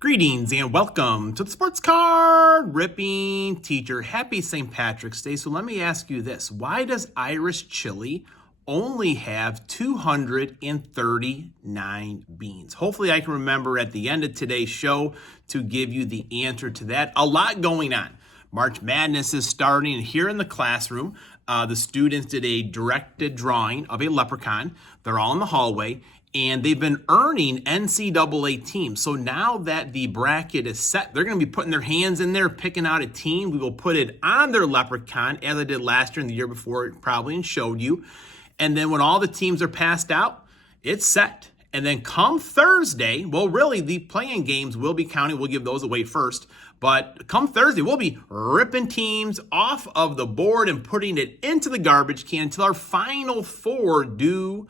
Greetings and welcome to the Sports Card Ripping Teacher. Happy St. Patrick's Day. So let me ask you this. Why does Irish chili only have 239 beans? Hopefully I can remember at the end of today's show to give you the answer to that. A lot going on. March Madness is starting, and here in the classroom, the students did a directed drawing of a leprechaun. They're all in the hallway, and they've been earning NCAA teams. So now that the bracket is set, they're going to be putting their hands in there, picking out a team. We will put it on their leprechaun, as I did last year and the year before, probably, and showed you. And then when all the teams are passed out, it's set. And then come Thursday, well, really, the playing games will be counting. We'll give those away first. But come Thursday, we'll be ripping teams off of the board and putting it into the garbage can until our final four do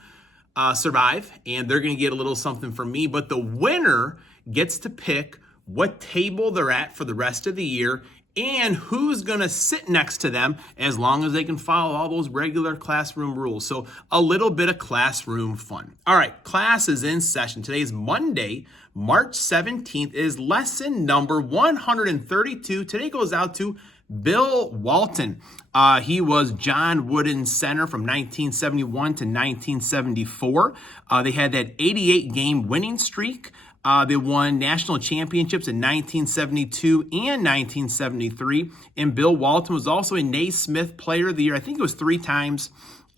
survive. And they're going to get a little something from me. But the winner gets to pick what table they're at for the rest of the year and who's going to sit next to them, as long as they can follow all those regular classroom rules. So a little bit of classroom fun. All right, class is in session. Today's Monday, March 17th, is lesson number 132. Today goes out to Bill Walton. He was John Wooden center from 1971 to 1974. They had that 88-game winning streak. They won national championships in 1972 and 1973. And Bill Walton was also a Naismith Player of the Year. I think it was 3 times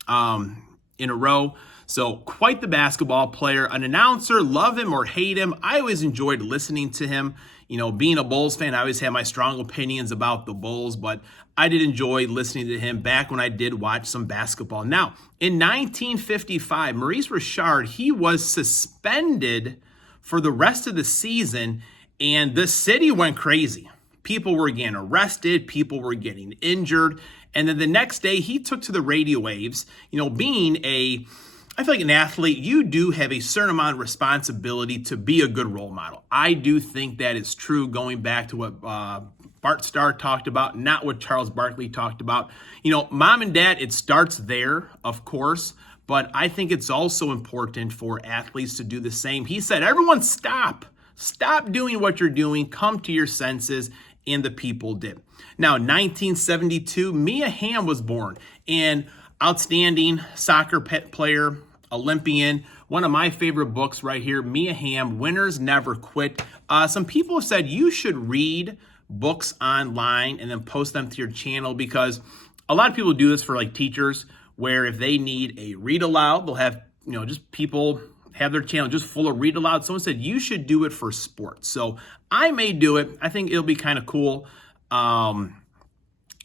in a row. So quite the basketball player. An announcer, love him or hate him. I always enjoyed listening to him. You know, being a Bulls fan, I always had my strong opinions about the Bulls, but I did enjoy listening to him back when I did watch some basketball. Now, in 1955, Maurice Richard, he was suspended for the rest of the season, and the city went crazy. People were getting arrested, people were getting injured, and then the next day he took to the radio waves. You know, I feel like an athlete, you do have a certain amount of responsibility to be a good role model. I do think that is true, going back to what Bart Starr talked about, not what Charles Barkley talked about. You know, mom and dad, it starts there, of course, but I think it's also important for athletes to do the same. He said, everyone stop. Stop doing what you're doing. Come to your senses. And the people did. Now, 1972, Mia Hamm was born. And outstanding soccer player, Olympian. One of my favorite books right here, Mia Hamm, Winners Never Quit. Some people have said you should read books online and then post them to your channel, because a lot of people do this for like teachers, where if they need a read aloud, they'll have, you know, just people have their channel just full of read aloud. Someone said you should do it for sports. So I may do it. I think it'll be kind of cool. Just,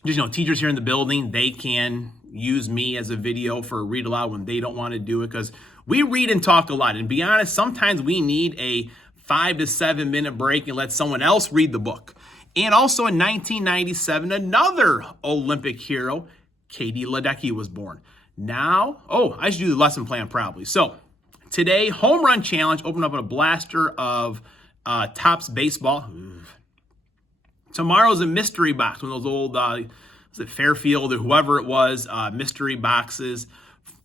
you know, teachers here in the building, they can use me as a video for a read aloud when they don't want to do it, because we read and talk a lot. And be honest, sometimes we need a 5 to 7 minute break and let someone else read the book. And also in 1997, another Olympic hero, Katie Ledecky, was born. Now, I should do the lesson plan probably. So today, home run challenge, open up a blaster of Topps baseball. Tomorrow's a mystery box, one of those old, was it Fairfield or whoever it was, mystery boxes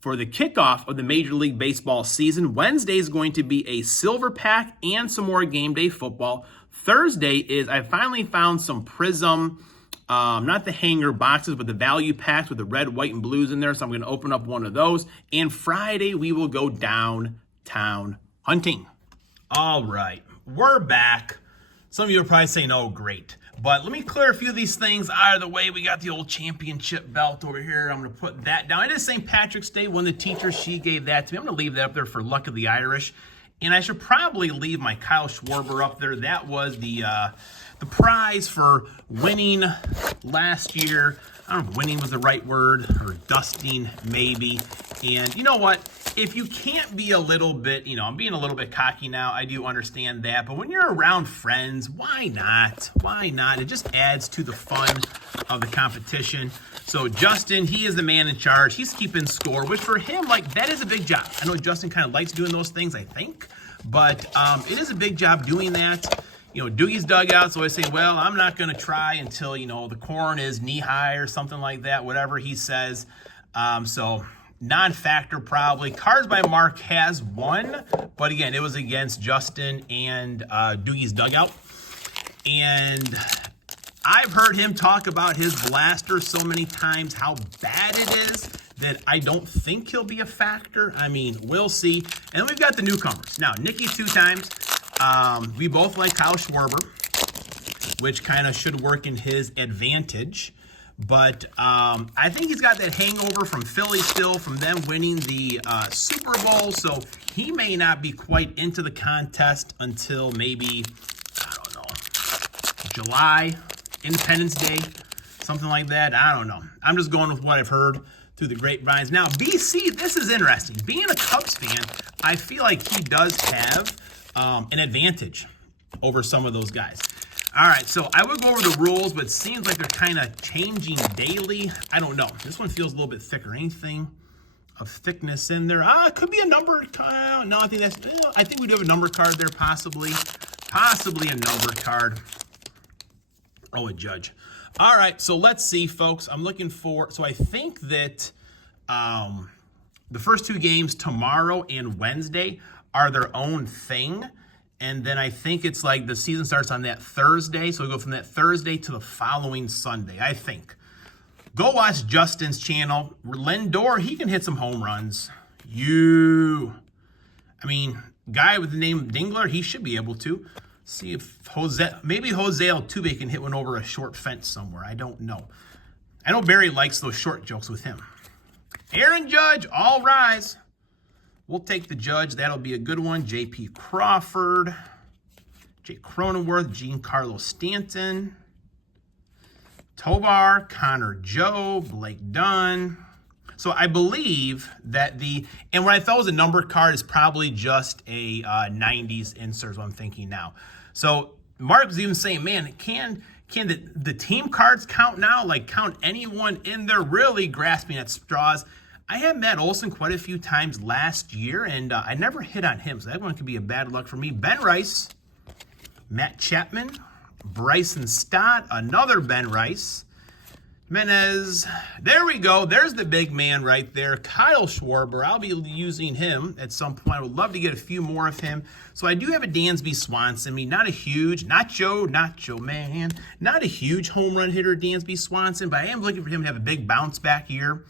for the kickoff of the Major League Baseball season. Wednesday is going to be a silver pack and some more game day football. Thursday is, I finally found some Prism, not the hanger boxes, but the value packs with the red, white, and blues in there. So I'm going to open up one of those. And Friday, we will go downtown hunting. All right, we're back. Some of you are probably saying, oh, great. But let me clear a few of these things out of the way. We got the old championship belt over here. I'm going to put that down. It is St. Patrick's Day. One of the teachers, she gave that to me. I'm going to leave that up there for Luck of the Irish. And I should probably leave my Kyle Schwarber up there. That was the prize for winning last year. I don't know if winning was the right word, or dusting maybe. And you know what? If you can't be a little bit, you know, I'm being a little bit cocky now. I do understand that. But when you're around friends, why not? Why not? It just adds to the fun of the competition. So Justin, he is the man in charge. He's keeping score, which for him, like, that is a big job. I know Justin kind of likes doing those things, I think. But it is a big job doing that. You know, Doogie's dugout, so I say, well, I'm not going to try until, you know, the corn is knee high or something like that, whatever he says. So non-factor probably. Cards by Mark has one, but again, it was against Justin and Doogie's Dugout. And I've heard him talk about his blaster so many times, how bad it is, that I don't think he'll be a factor. I mean, we'll see. And then we've got the newcomers. Now, Nicky 2 times. We both like Kyle Schwarber, which kind of should work in his advantage. But I think he's got that hangover from Philly still, from them winning the Super Bowl. So he may not be quite into the contest until maybe, I don't know, July, Independence Day, something like that. I don't know. I'm just going with what I've heard through the grapevines. Now, BC, this is interesting. Being a Cubs fan, I feel like he does have an advantage over some of those guys. All right, so I would go over the rules, but it seems like they're kind of changing daily. I don't know. This one feels a little bit thicker. Anything of thickness in there? It could be a number. No, I think we do have a number card there, possibly. Possibly a number card. Oh, a judge. All right, so let's see, folks. I'm looking for, so I think that the first 2 games, tomorrow and Wednesday, are their own thing. And then I think it's like the season starts on that Thursday. So we go from that Thursday to the following Sunday, I think. Go watch Justin's channel. Lindor, he can hit some home runs. I mean, guy with the name Dingler, he should be able to. See if maybe Jose Altuve can hit one over a short fence somewhere. I don't know. I know Barry likes those short jokes with him. Aaron Judge, all rise. We'll take the Judge. That'll be a good one. J.P. Crawford, Jake Cronenworth, Giancarlo Stanton, Tovar, Connor Joe, Blake Dunn. So I believe that and what I thought was a numbered card is probably just a 90s insert, is what I'm thinking now. So Mark was even saying, man, can the team cards count now? Like, count anyone in there? Really grasping at straws. I had Matt Olson quite a few times last year, and I never hit on him, so that one could be a bad luck for me. Ben Rice, Matt Chapman, Bryson Stott, another Ben Rice, Menez. There we go. There's the big man right there, Kyle Schwarber. I'll be using him at some point. I would love to get a few more of him. So I do have a Dansby Swanson. I mean, not a huge, not Joe man, not a huge home run hitter, Dansby Swanson, but I am looking for him to have a big bounce back year.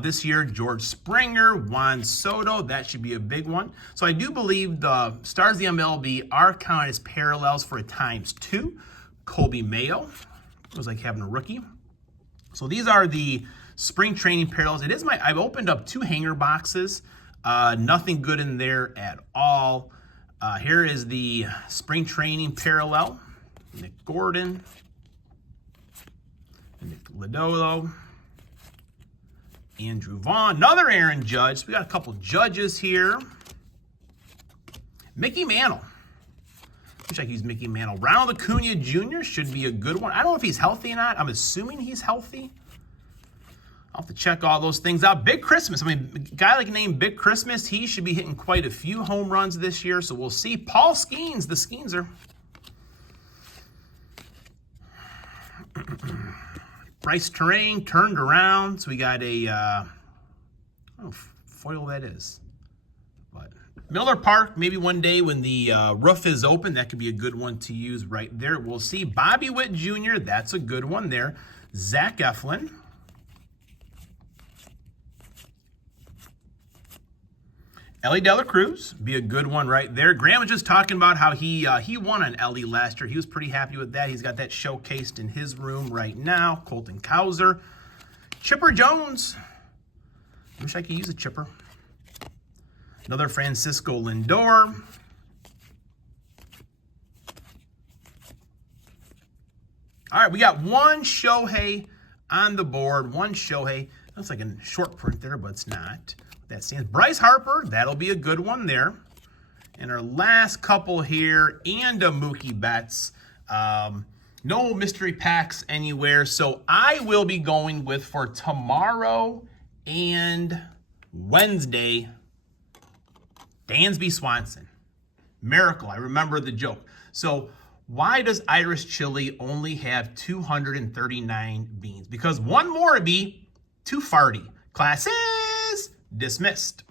This year, George Springer, Juan Soto, that should be a big one. So I do believe the stars of the MLB are counted as parallels for a ×2. Colby Mayo, it was like having a rookie. So these are the spring training parallels. I've opened up 2 hanger boxes. Nothing good in there at all. Here is the spring training parallel. Nick Gordon, Nick Lodolo, Andrew Vaughn, another Aaron Judge. So we got a couple Judges here. Mickey Mantle. Wish I could use Mickey Mantle. Ronald Acuna Jr. should be a good one. I don't know if he's healthy or not. I'm assuming he's healthy. I'll have to check all those things out. Big Christmas. I mean, a guy like named Big Christmas, he should be hitting quite a few home runs this year. So we'll see. Paul Skeens, the Skeenser. Bryce Terrain turned around. So we got a, I don't know if foil that is. But Miller Park, maybe one day when the roof is open, that could be a good one to use right there. We'll see. Bobby Witt Jr., that's a good one there. Zach Eflin. Ellie De La Cruz, be a good one right there. Graham was just talking about how he won on Ellie last year. He was pretty happy with that. He's got that showcased in his room right now. Colton Cowser. Chipper Jones. I wish I could use a chipper. Another Francisco Lindor. All right, we got one Shohei on the board. One Shohei. Looks like a short print there, but it's not. That stands. Bryce Harper, that'll be a good one there. And our last couple here, and a Mookie Betts. No mystery packs anywhere. So I will be going with, for tomorrow and Wednesday, Dansby Swanson. Miracle. I remember the joke. So why does Irish Chili only have 239 beans? Because one more would be too farty. Classes dismissed.